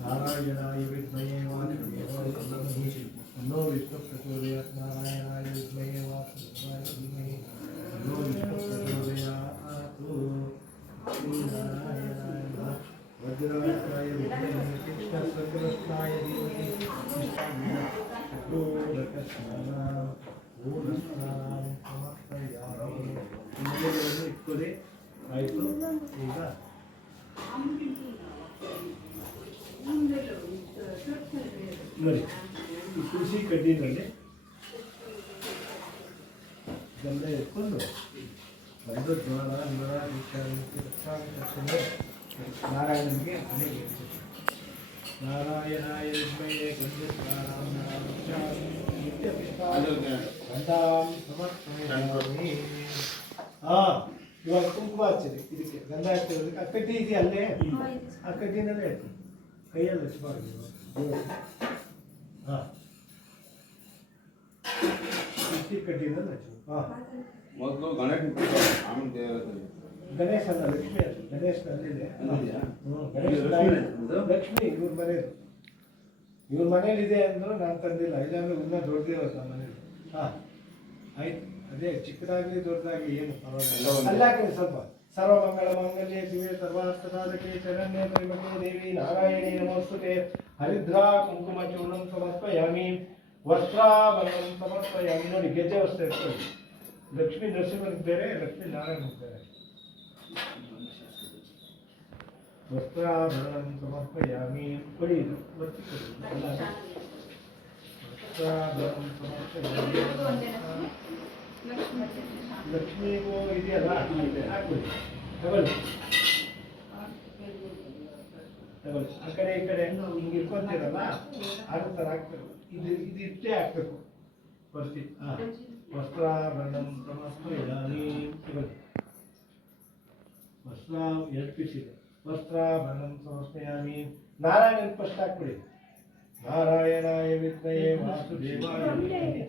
ನಾರಾಯಣಾಯ ವಿದ್ಮಹೇ ವಾಸುದೇವಾಯ ಧೀಮಹಿ ತನ್ನೋ ವಿಷ್ಣು ಪ್ರಚೋದಯಾತ್. ನಾರಾಯಣಾಯ ವಿದ್ಮಹೇ ವಾಸುದೇವಾಯ ಧೀಮಹಿ ತನ್ನೋ ವಿಷ್ಣು ಪ್ರಚೋದಯಾತ್. ನಾರಾಯಣಾಯ ವಜ್ರಾಯ ವಿದ್ಮಹೇ ಕೃಷ್ಣಸ್ವರ್ಗಸ್ಥಾಯ ಧೀಮಹಿ ಶುಕ್ರೋದಕ ಸ್ನಾನಂ ಪೂರ್ಣ ಸ್ನಾನಂ ಸಮರ್ಪಯಾಮಿ. ಇವುಗಳನ್ನು ಇಟ್ಕೊಳ್ಳಿ. ಆಯಿತು. ಈಗ ನೋಡಿ, ಈ ತುಳಸಿ ಕಡ್ಡಿನಲ್ಲಿ ಗಂಧ ಎತ್ಕೊಂಡು ಗಂಧ ಜ್ವಾಲ ನಿವರ ನಾರಾಯಣನಿಗೆ ಹಣೆಗೆ ನಾರಾಯಣಾಯ ವಿದ್ಮಹೇ ಗಂಧಸ್ನಾನಂ ಗಂಧಾಂ ಸಮರ್ಪಯಾಮಿ. ಇವಾಗ ಕುಂಕುಮ ಹಚ್ಚಿದೆ. ಇದಕ್ಕೆ ಗಂಧ ಹಚ್ಚಿರೋದಕ್ಕೆ ಆ ಕಡ್ಡಿ ಇದೆಯಾ ಅಲ್ಲೇ? ಆ ಕಡ್ಡಿನಲ್ಲೇ ಹಾಕಿ, ಕೈಯಲ್ಲಿ ಹಚ್ಚಬಾರ್ದು. ತುಳಸಿ ಕಡ್ಡಿನಲ್ಲಿ ಹಚ್ಚು. ಮೊದಲು ಗಣೇಶ ಅಲ್ಲ, ಲಕ್ಷ್ಮಿ ಅದು. ಗಣೇಶ ಅಲ್ಲಿದೆ. ಲಕ್ಷ್ಮಿ ಇವ್ರ ಮನೇಲಿ. ಇವ್ರ ಮನೇಲಿದೆ ಅಂದ್ರು ನಾನು ತಂದಿಲ್ಲ, ಇಲ್ಲಾಂದ್ರೆ ಇನ್ನೂ ದೊಡ್ಡದಿರೋದು ನಮ್ಮ ಮನೇಲಿ. ಆಯ್ತು, ಅದೇ ಚಿಕ್ಕದಾಗಲಿ ದೊಡ್ಡದಾಗಿ ಏನು ಪರವಾಗಿಲ್ಲ. ಅಲ್ಲ ಹಾಕಿ ಸ್ವಲ್ಪ सर्वमङ्गलमाङ्गल्ये शिवे सर्वार्थसाधके शरण्ये त्र्यम्बके देवी नारायणी नमोस्तुते हरिद्रा कुङ्कुमचूर्णं समर्पयामि वस्त्राभरणं समर्पयामि ನೋಡಿ ಗೆಜ್ಜೆ ವಸ್ತ್ರ ಇರ್ತದೆ ಲಕ್ಷ್ಮೀ ನರಸಿಂಹನಿಗೆ ಬೇರೆ ಲಕ್ಷ್ಮೀ ನಾರಾಯಣನಿಗೆ ಬೇರೆ वस्त्राभरणं समर्पयामि ಕೊಡಿ वस्त्राभरणं समर्पयामि ಲಕ್ಷ್ಮೀಗೂ ಇದೆಯಲ್ಲ ಹಾಕ್ಬಿಡಿ ತಗೊಳ್ಳಿ ತಗೊಳ್ಳಿ ಆ ಕಡೆ ಈ ಕಡೆ ಹಿಂಗೆ ಇಟ್ಕೊಂತೀರಲ್ಲ ಆ ಥರ ಹಾಕ್ಬೇಕು ಇದು ಇಷ್ಟೇ ಹಾಕ್ಬೇಕು ಬರ್ತಿ ಹಾಂ ವಸ್ತ್ರಾಭರಣಂ ಸಮರ್ಪಯಾಮಿ ತಗೊಳ್ಳಿ ವಸ್ತ್ರ ಎರಡು ಪೀಸ್ ಇದೆ वस्त्राभरणं समर्पयामि नारायण फस्ट हाक्बिಡಿ नारायणाय विद्महे वासुदेवाय धीमहि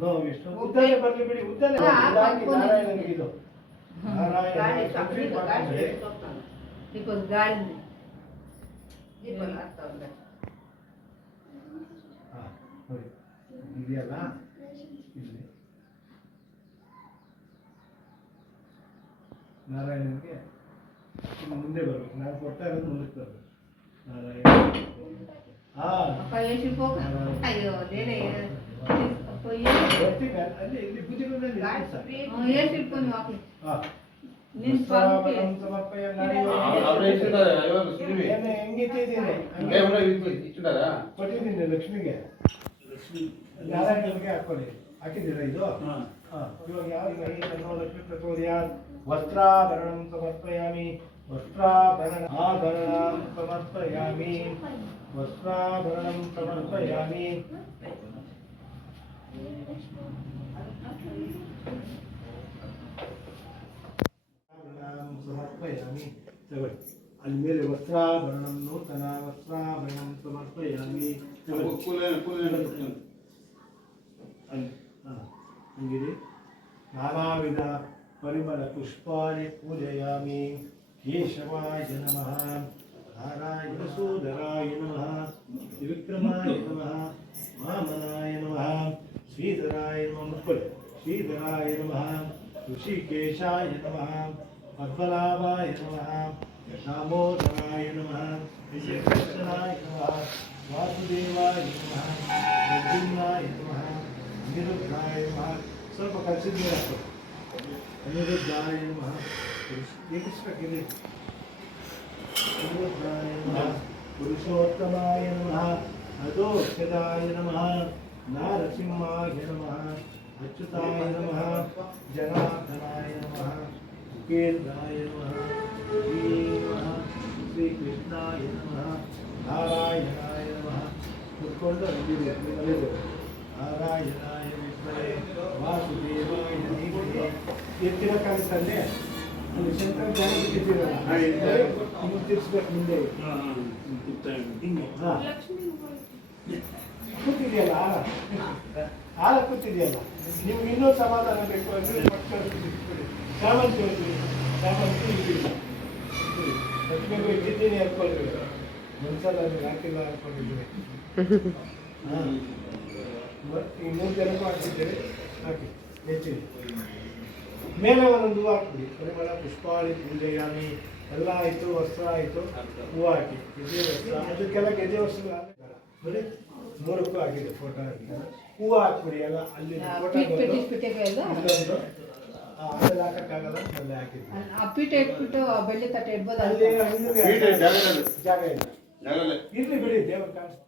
नो विष्णु उद्दाने बरली बिಡಿ उद्दाने नारायणನಿಗೆ ಇದು नारायण ಕಂಪ್ಲೀಟ್ ಮಾಡ್ತಾರೆ ದೀಪದ ಗಾಳಿ ದೀಪದ ಅರ್ಥ ಉಂಟು ಹಾ ನೋಡಿ ಇದೆಯಲ್ಲ ಇಲ್ಲಿ ನಾರಾಯಣನಿಗೆ ಮುಂದೆ ಬರಬೇಕು ನಾನು ಕೊಡ್ತಾ ಇರೋದು ಮುಂದಕ್ಕೆ ಬರಬೇಕು ನಾರಾಯಣ ಅಪ್ಪ ಎಷ್ಟು ಹೋಗ ಅಯ್ಯೋ ದೇನೆ ಅಪ್ಪ ಬರ್ತೀವಿ ಅಲ್ಲಿ ಇಲ್ಲಿ ಬುದ್ಧಿಗೊಂಡಲ್ಲಿ ಎಷ್ಟು ಇಟ್ಕೊಂಡು ಹಾಕಿ ನಿನ್ನ ಪಾಪಕ್ಕೆ ಸಮರ್ಪಯ ನಾನು ಹೆಂಗಿಟ್ಟಿದ್ದೀನಿ ಕೊಟ್ಟಿದ್ದೀನಿ ಲಕ್ಷ್ಮಿಗೆ ನಾರಾಯಣನಿಗೆ ಹಾಕೊಳ್ಳಿ ಹಾಕಿದ್ದೀರಾ ಇದು ಇವಾಗ ಯಾರಿಗೆ ಲಕ್ಷ್ಮೀ ಪ್ರಚೋದಯ वस्त्राभरणं समर्पयामि वस्त्राभरणं समर्पयामि वस्त्राभरणं समर्पयामि समर्पयामि तगोळ्ळि ಅಲ್ಲಿ ಮೇಲೆ ವಸ್ತ್ರಾಭರಣಂ ನೂತನ ವಸ್ತ್ರಾಭರಣಂ ಸಮರ್ಪಯಾಮಿ ಹಂಗಿದೆ ನಾನಾವಿಧ परिमल पुष्पाणि पूजयामि केशवाय नमः नारायणसूदराय नमः त्रिविक्रमाय नमः वामनाय नमः श्रीधराय नमः श्रीधराय नमः ऋषिकेशाय नमः पद्मनाभाय नमः दामोदराय नमः श्रीकृष्णाय नमः वासुदेवाय नमः प्रद्युम्नाय नमः अनिरुद्धाय नमः ಸ್ವಲ್ಪ ಕಲಿಸಿದ್ದೀರ अनिरुद्धाय नमः अनिरुद्धाय नमः पुरुषोत्तमाय नमः अधोक्षदाय नमः नारसिंहाय नमः अच्युताय नमः जनार्दनाय नमः उपेन्द्राय नमः श्रीकृष्णाय नमः नारायणाय नमः नारायणाय विद्महे वासुदेवाय धीमहि ಎತ್ತಿನ ಕಾಲದಲ್ಲಿ ಅಲ್ಲಿ ಶಂಕರ ಜಾನಕಿ ಇಟ್ಟಿರಲ್ಲ ಹಿಂಗೆ ತಿರ್ಸ್ಬೇಕು ಮುಂದೆ ಹಿಂಗೆ ಕೂತಿದೆಯಲ್ಲ ಆಳ ಕೂತಿದೆಯಲ್ಲ ನಿಮ್ಗೆ ಇನ್ನೂ ಸಮಾಧಾನ ಬೇಕು ಅಂದರೆ ಶಾಮಂತಿ ಹೋಗ್ತೀವಿ ಶಾಮಂತಿ ಇಟ್ಟಿಲ್ಲ ಲಕ್ಷ್ಮಿಗೂ ಇಟ್ಟಿದ್ದೀನಿ ಅನ್ಕೊಳ್ತೀವಿ ಒಂದ್ಸಲ ನೀವು ಹಾಕಿಲ್ಲ ಅನ್ಕೊಂಡಿದ್ದೀವಿ ಹಾಂ ಈ 3 ಜನಕ್ಕೂ ಹಾಕಿದ್ದೀರಿ ಹಾಕಿ ಹೆಚ್ಚಿದೆ ಮೇಲೆ ಒಂದೊಂದು ಹೂವು ಹಾಕ್ಬಿಡಿ ಪರಿಮಳ ಪುಷ್ಪಾಣಿ ಪೂಜೆಯಾಮಿ ಎಲ್ಲ ಆಯಿತು ವಸ್ತ್ರ ಆಯಿತು ಹೂವು ಹಾಕಿ ಗೆಜೆ ವಸ್ತ್ರ ಅದಕ್ಕೆಲ್ಲ ಗೆಜೆ ವಸ್ತ್ರ ನೋಡಿ 3ಕ್ಕೂ ಆಗಿದೆ ಫೋಟೋ ಹಾಕಿ ಹೂವು ಹಾಕ್ಬಿಡಿ ಎಲ್ಲ ಅಲ್ಲಿ ಫೋಟೋ ಇಲ್ಲೊಂದು ಅದೆಲ್ಲ ಹಾಕೋಕ್ಕಾಗಲ್ಲ ಅಲ್ಲೇ ಹಾಕಿದ್ವಿ ಅಪ್ಪಿಟ್ಟು ಇಟ್ಬಿಟ್ಟು ಬೆಳ್ಳಿ ತಟ್ಟೆ ಇಡ್ಬೋದು ಅಲ್ಲಿ ಜಾಗ ಇಲ್ಲ ಇರ್ಲಿ ಬಿಡಿ ದೇವ್ರ ಕಾಣಿಸ್ತಾ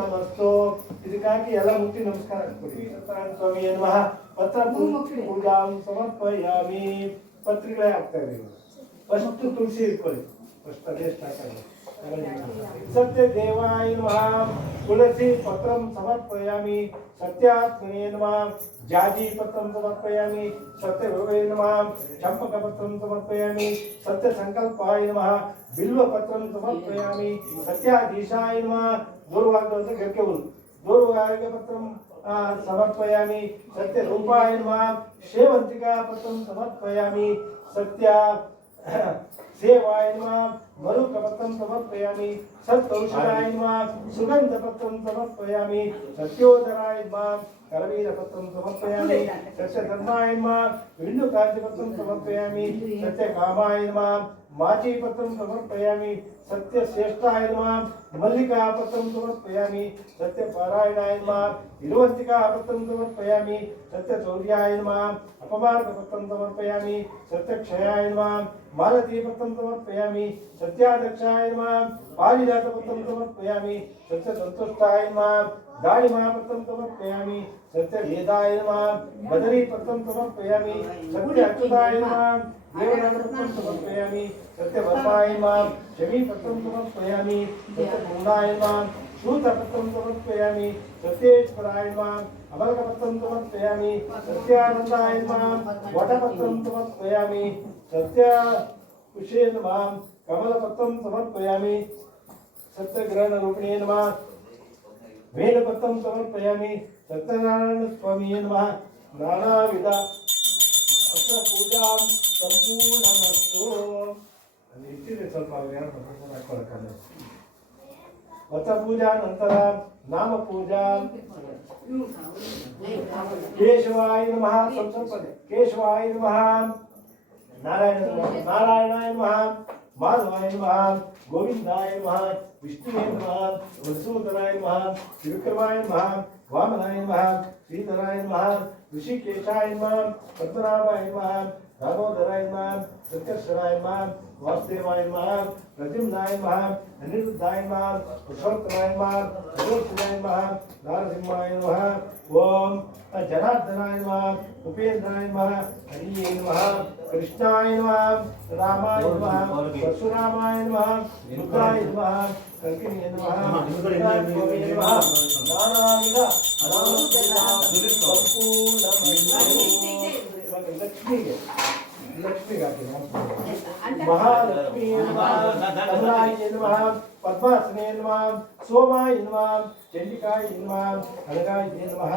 ನಮಸ್ತು ಇದಕ್ಕಾಗಿ ಎಲ್ಲ ಮುಟ್ಟಿ ನಮಸ್ಕಾರ ಕೊಡಿ ಸ್ವಾಮಿ ನಮಃ ಪತ್ರ ಪೂಜಾಂ ಸಮರ್ಪಯಾಮಿ ಪತ್ರಿಕೆ ಹಾಕ್ತಾ ಇದ್ದೀವಿ ಫಸ್ಟ್ ತುಳಸಿ ಇಟ್ಕೊಳ್ಳಿ ಫಸ್ಟ್ ಅದೇ ಸ್ಟಾರ್ಟ್ ಆಗಿದೆ सत्य देवाय नमः तुलसी पत्रं समर्पयामि सत्यात्मने नमः जाजी पत्रं समर्पयामि सत्य भगवे नमः चंपक पत्रं समर्पयामि सत्य संकल्पाय नमः बिल्व पत्रं समर्पयामि सत्याधीशाय नमः दूरवाग्यंत गर्केवुल दूरवाग्य पत्रं समर्पयामि सत्य रूपाय नमः शेवंतिका पत्रं समर्पयामि सत्य सेवाय नमः मरुकपत्रं समर्पयामि सत्कौशलाय नमः सुगन्धपत्रं समर्पयामि सत्योदराय नमः करवीरपत्रं समर्पयामि सत्यधर्माय नमः विण्णुकान्तिपत्रं समर्पयामि सत्यकामाय नमः माचीपत्रं समर्पयामि सत्यश्रेष्ठाय नमः मल्लिकापत्रं समर्पयामि सत्यपारायणाय नमः इरुवन्तिकापत्रं समर्पयामि सत्यचौर्याय नमः अपमार्गपत्रं समर्पयामि सत्यक्षयाय नमः मालतीपत्रं समर्पयामि सत्याध्यक्षाय नमः पारिजातपत्रं समर्पयामि सत्यसन्तुष्टाय नमः दाळिमापत्रं समर्पयामि सत्यवेदाय नमः बदरीपत्रं समर्पयामि सत्याच्युताय नमः देवनाथपत्रं समर्पयामि सत्यवर्माय नमः शमीपत्रं समर्पयामि सत्यपूर्णाय नमः श्रूतपत्रं समर्पयामि सत्येश्वराय नमः अमलकपत्रं समर्पयामि सत्यानन्दाय नमः वटपत्रं समर्पयामि सत्यकुशे नमः कमलपत्रं समर्पयामि सत्यग्रहणरूपिणे नमः वेदपत्रं समर्पयामि सत्यनारायण स्वामी नमः नानाविध अत्र पूजां संपूर्णमस्तु इच्छिते ಸ್ವಲ್ಪ ಹಾಕೊಳ್ಳೋಣ वत पूजा ನಂತರ नाम पूजा केशवाय नमः संसर्पणे केशवाय नमः नारायणाय नमः माधवाय नमः गोविंदाय नमः विष्णुवे नमः मधुसूदनाय नमः त्रिविक्रमाय नमः वामनाय नमः श्रीधराय नमः ऋषिकेशाय नमः पद्मनाभाय नमः दामोदराय नमः सत्यश्वराय नमः वासुदेवाय नमः प्रद्युम्नाय नमः अनिरुद्धाय नमः पुरुषोत्तमाय नमः अयोध्याय नमः नारसिंहाय नमः ओम जनार्दनाय नमः उपेन्द्राय नमः हरिये नमः कृष्णाय नमः रामाय नमः परशुरामाय नमः रुद्राय नमः कल्किने नमः नानाविध लक्ष्मीಗೆ महालक्ष्मी कमलाय नमः पद्मासने नमः सोमाय नमः चंडिकाय नमः अनगाय नमः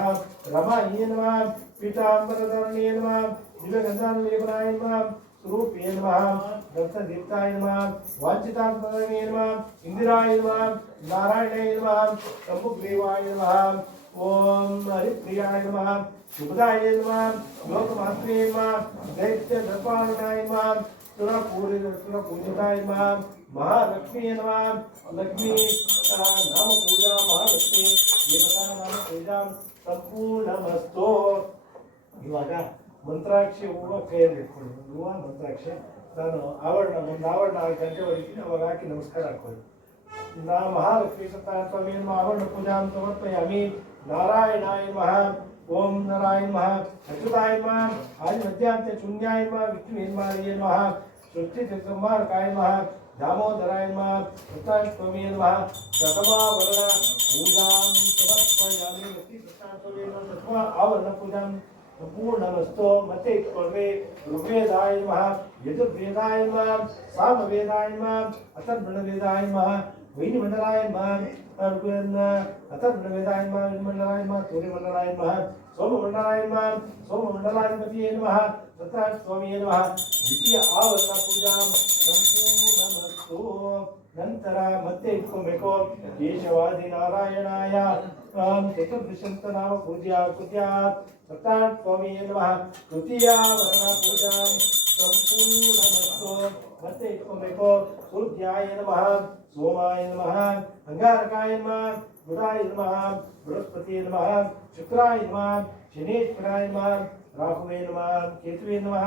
रमाय नमः पीतांबरधरणे नमः दिव्यगंधानुलेपनाय नमः स्वरूपे नमः दत्तदीप्ताय नमः वाञ्छितात्मने नमः इंदिराय नमः नारायणाय नमः शंभुग्रीवाय नमः ओम हरिप्रियाय नमः शुभदाय नमः लोकमात्रे नमः दैत्य दर्पाणाय नमः सुरपूजिताय नमः महालक्ष्मी नमः लक्ष्मी नाम पूजा महालक्ष्मी देवता नाम पूजा संपूर्णमस्तु ಇವಾಗ ಮಂತ್ರಾಕ್ಷಿ ಹೂವು ಕೈಯಲ್ಲಿ ಇಟ್ಕೊಳ್ಳಿ ಹೂವು ಮಂತ್ರಾಕ್ಷಿ ನಾನು ಆವರಣ ಒಂದು ಆವರಣ 4 ಗಂಟೆ ಹೊಡಿತೀನಿ ಅವಾಗ ಹಾಕಿ ನಮಸ್ಕಾರ ಹಾಕೊಳ್ಳಿ ನಾ ಮಹಾಲಕ್ಷ್ಮೀ ಸತ್ಯನಾರಾಯಣ ನಮಃ ಆವರಣ ಪೂಜಾಂ ಸಮರ್ಪಯಾಮಿ नारायणाय नमः ओम नारायण नमः अच्युताय नमः आदि मध्यांत शून्याय नमः विष्णुवे नमः सृष्टि संहारकाय नमः दामोदराय नमः सत्याय स्वामी नमः प्रथमावरण पूजां समर्पयामि लक्ष्मी सत्याय नमः तत्वा आवरण पूजां संपूर्णमस्तु मते इट्ಕೊಳ್ಳ್ರಿ ಋಗ್ವೇದಾಯ ನಮಃ ಯಜುರ್ವೇದಾಯ ನಮಃ ಸಾಮವೇದಾಯ ನಮಃ ಅಥರ್ವಣವೇದಾಯ ನಮಃ वैनिमंडलाय नमः अथर्वणवेदाय नमः विनिमंडलाय नमः सूर्यमंडलाय नमः सोममंडलाय नमः सोममंडलाधिपतये नमः सत्याय स्वामिये नमः द्वितीय आवरण पूजां संपूर्णमस्तु ನಂತರ ಮತ್ತೆ ಇಟ್ಕೊಬೇಕು ಕೇಶವಾದಿ ನಾರಾಯಣಾಯ ಚತುರ್ದಶಂತ ನಾಮ ಪೂಜ್ಯ ಕುತ್ಯಾತ್ ಸತ್ಯಾಯ ಸ್ವಾಮಿಯೇ ನಮಃ ತೃತೀಯ ವರ್ಣ ಪೂಜಾ ಸಂಪೂರ್ಣಮಸ್ತು ಮತ್ತೆ ಇಟ್ಕೊಬೇಕು ಸೂರ್ಯಾಯ ನಮಃ सोमाय नमः अंगारकाय नमः बुधाय नमः बृहस्पति नमः शुक्राय नमः शनीश्वराय नमः राहुवे नमः केतुवे नमः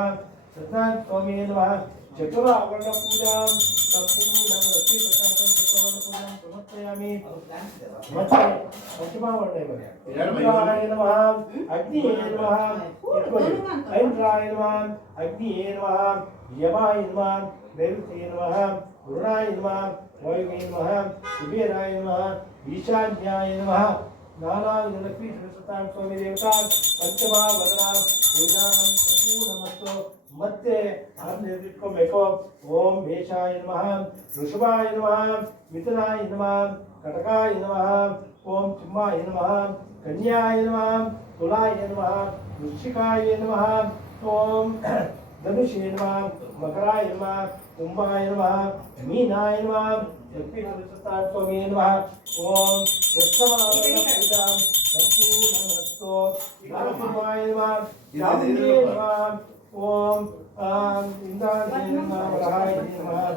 सत्याय स्वामी नमः चतुरावर्ण पूजां संपूर्णमस्ति चतुर्वर्ण पूजां समर्पयामि ಮತ್ತೆ पंचमावर्ण नमः अग्निये नमः ऐन्द्राय नमः अग्निये नमः यमाय नमः नैऋत्ये नमः वरुणाय नमः वायुवे नमः कुबेराय नमः ईशान्याय नमः नानाविध लक्ष्मी सरस्वती स्वामी देवता पंचमावरण पूजां संपूर्णमस्तु ಮತ್ತೆ ಇಟ್ಕೊಬೇಕು ಓಂ ಮೇಷಾಯ ನಮಃ ವೃಷಭಾಯ ನಮಃ ಮಿಥುನಾಯ ನಮಃ ಕಟಕಾಯ ನಮಃ ಓಂ ಸಿಂಹಾಯ ನಮಃ ಕನ್ಯಾಯ ನಮಃ ತುಲಾಯ ನಮಃ ವೃಶ್ಚಿಕಾಯ ನಮಃ ಓಂ धनुषे नमः मकराय नमः कुंभाय नमः मीनाय नमः स्वामी नमः ओम पूजा संपूर्णमस्तु नरसिंहाय नमः चामुंडे नमः ओम इंद्राय नमः वराय नमः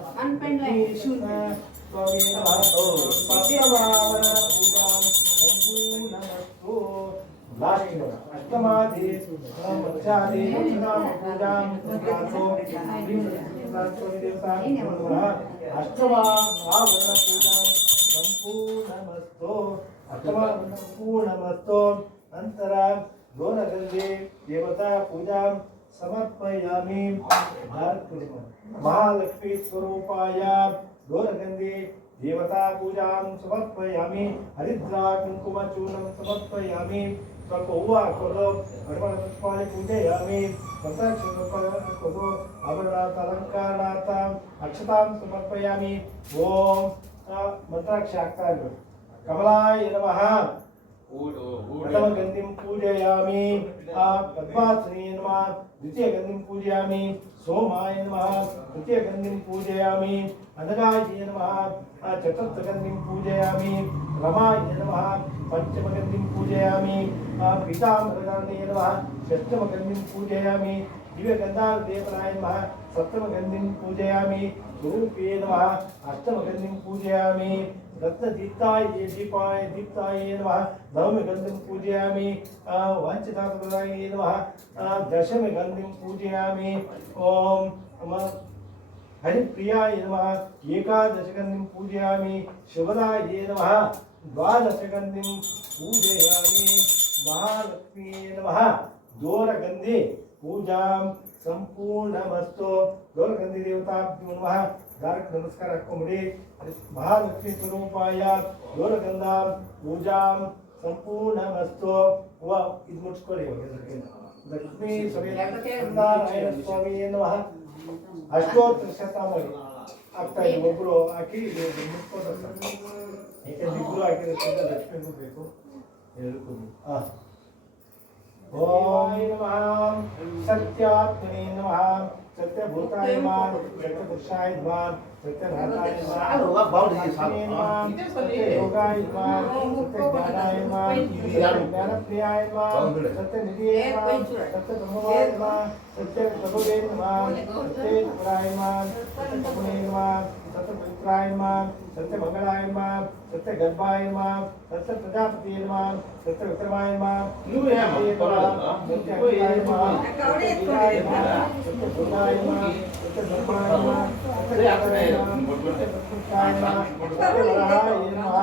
स्वामी नमः सप्तवाहन पूजा संपूर्णमस्तु लास्ट अष्टमादि मत्स्यादि नाम पूजा अष्टमा आवरण पूजा संपूर्णमस्तु अष्टमा संपूर्णमस्तु अनंतर दोनगंधे देवता पूजा समर्पयामि महालक्ष्मी स्वरूपाय दोनगंधे देवता पूजा समर्पयामि हरिद्रा कुंकुम चूर्णं समर्पयामि ಸ್ವಲ್ಪ ಹೂವು ಹಾಕೋದು ಪರಿಮಳ ಪುಷ್ಪಾಣಿ ಪೂಜೆಯಾಮಿ ಮಂತ್ರಾಕ್ಷರ ಆಭರಣಾಥ ಅಲಂಕಾರಾಥ ಅಕ್ಷತಾಂ ಸಮರ್ಪಯಾಮಿ ಓಂ ಮಂತ್ರಾಕ್ಷ ಹಾಕ್ತಾ ಇರ್ಬೇಕು ಕಮಲಾಯ ನಮಃ प्रथमगन्धिं पूजयामि पद्मासने नमः द्वितीयगन्धिं पूजयामि सोमाय नमः तृतीयगन्धिं पूजयामि अनगाय नमः चतुर्थगन्धिं पूजयामि रमाय नमः पंचमगन्धिं पूजयामि पीताम्बरदाने नमः षष्ठमगन्धिं पूजयामि दिव्यगन्धादेवनाय नमः सप्तमगन्धिं पूजयामि स्वरूपे नमः अष्टमगन्धिं पूजयामि रत्नदीप्ताय दीप्ताय नमः नवमगन्धिं पूजयामि वाञ्छितार्थप्रदाय नमः दशमगन्धिं पूजयामि ओम हरिप्रियाय नमः एकादशगन्धिं पूजयामि शिवदाय नमः द्वादशगन्धिं पूजयामि महालक्ष्मी नमः दोरगन्धे पूजा संपूर्णमस्तु दोरगन्धे देवताभ्यो नमः धारक नमस्कार हाकोंबिಡಿ महालक्ष्मी स्वरूपाय दोरगंध पूजा संपूर्णमस्तु व ಇದು ಮುಟ್ಕೊಳ್ಳಿ लक्ष्मी सत्यनारायण स्वामी नमः अष्टोत्तर शतनामावಳಿ ಆಗ್ತಾ ಇದೆ ಒಬ್ಬರು ಹಾಕಿ ಮುಟ್ಕೊಂಡು ಯಾಕಂದ್ರೆ ಇಬ್ಬರು ಹಾಕಿರೋದ್ರಿಂದ ಲಕ್ಷ್ಮೀಗೂ ಬೇಕು ಎಲ್ಲರಿಗೂ ओम नमः सत्यात्मने नमः सत्यभूताय नमः सत्यपुरुषाय नमः सत्यनाथाय नमः सत्ययोगाय नमः सत्यज्ञानाय नमः सत्यज्ञानप्रियाय नमः सत्यनिधिये नमः सत्यब्रह्मवाय नमः सत्यप्रभुवे नमः सत्यपुराय नमः सत्यकमुने नमः सत्यपवित्राय नमः सत्यमंगलाय नमः सत्यगर्भाय नमः सत्यप्रजापतिये नमः सत्यविक्रमाय नमः सत्यअक्षयाय नमः सत्यवीराय नमः सत्यभुजाय नमः सत्यधर्माय नमः सत्यजातराय नमः सत्यप्रकृष्टाय नमः सत्यवराहाय नमः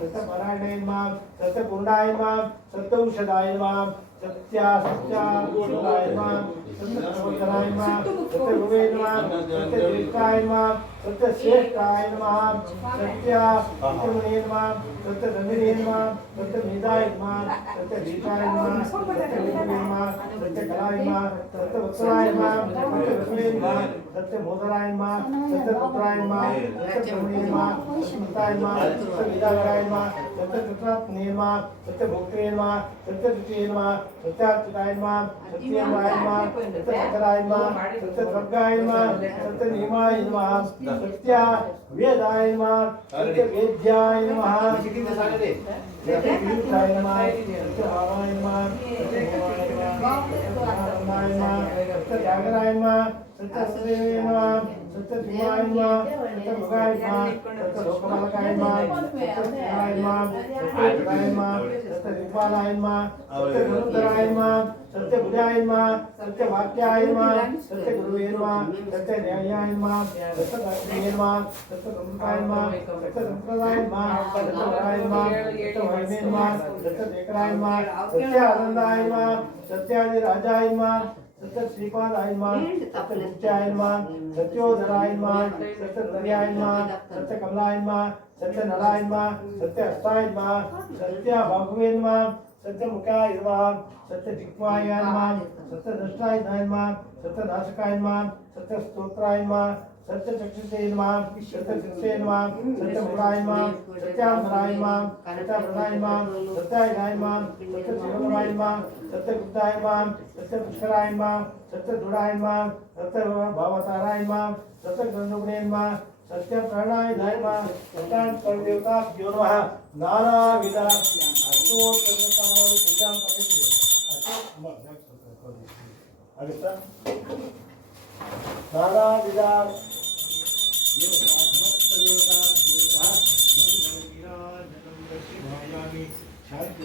सत्यपरायणाय नमः सत्यपूर्णाय नमः सत्यौषधाय नमः सत्याय नमः सत्यप्रबोधनाय नमः सत्यभुवे नमः सत्यज्येष्ठाय नमः सत्यश्रेष्ठाय नमः सत्यविक्रमणे नमः सत्यधन्विने नमः सत्यमेधाय नमः सत्यदीपाय नमः सत्यविक्रमे नमः सत्यकलाय नमः सत्यवत्सलाय नमः सत्यविष्णवे नमः सत्यमोदराय नमः सत्यपुत्राय नमः सत्यब्रह्मणे नमः सत्यमताय नमः सत्यविदाकाय नमः सत्यचत्रात्मने नमः सत्यभोक्त्रे नमः सत्यद्वितीये नमः सत्याच्युताय नमः सत्येन्द्राय नमः सत्यशंकराय नमः सत्यद्रव्याय नमः सत्यनियमाय नमः सत्य वेदाय नमः सत्यवेद्याय नमः सत्यविरुद्धाय नमः सत्यभावाय नमः सत्यभुवाय नमः सत्यजागराय नमः सत्यसदेवे नमः सत्यधीमाय नमः सत्यभुगाय नमः सत्यलोकपालकाय नमः सत्यस्थिराय नमः सत्ययुगाय नमः सत्यदिक्पालाय नमः सत्यगुरुधराय नमः सत्यभुजाय नमः सत्यवाक्याय नमः सत्यगुरुवे नमः सत्यन्यायाय नमः सत्यदक्षिणे नमः सत्यसंस्कृताय नमः सत्यसंप्रदाय नमः सत्यवराय नमः सत्यवैने नमः सत्यदेकराय नमः सत्यानन्दाय नमः सत्यादिराजाय नमः सत्य श्रीपादाय नमः सत्य नित्याय नमः सत्योधराय नमः सत्य नर्याय नमः सत्य कमलाय नमः सत्य नराय नमः सत्य हस्ताय नमः सत्य बाहुवे नमः सत्य मुखाय नमः सत्य जिह्वाय नमः सत्य दृष्टाय नमः सत्य नाशकाय नमः सत्य स्तोत्राय नमः सत्यचक्षुषे नमः सत्यचक्षुषे नमः सत्यमुखाय नमः सत्यामराय नमः सत्यप्रदाय नमः सत्याय नमः सत्यशिरोमणाय नमः सत्यगुप्ताय नमः सत्यपुष्कराय नमः सत्यदृढाय नमः सत्यभावताराय नमः सत्यगन्धगुणे नमः सत्यप्राणाय नमः सत्यान्तर्देवताभ्यो नमः नानाविध अष्टोत्तरकामावली पूजां पठितुं आगता नानाविध शांति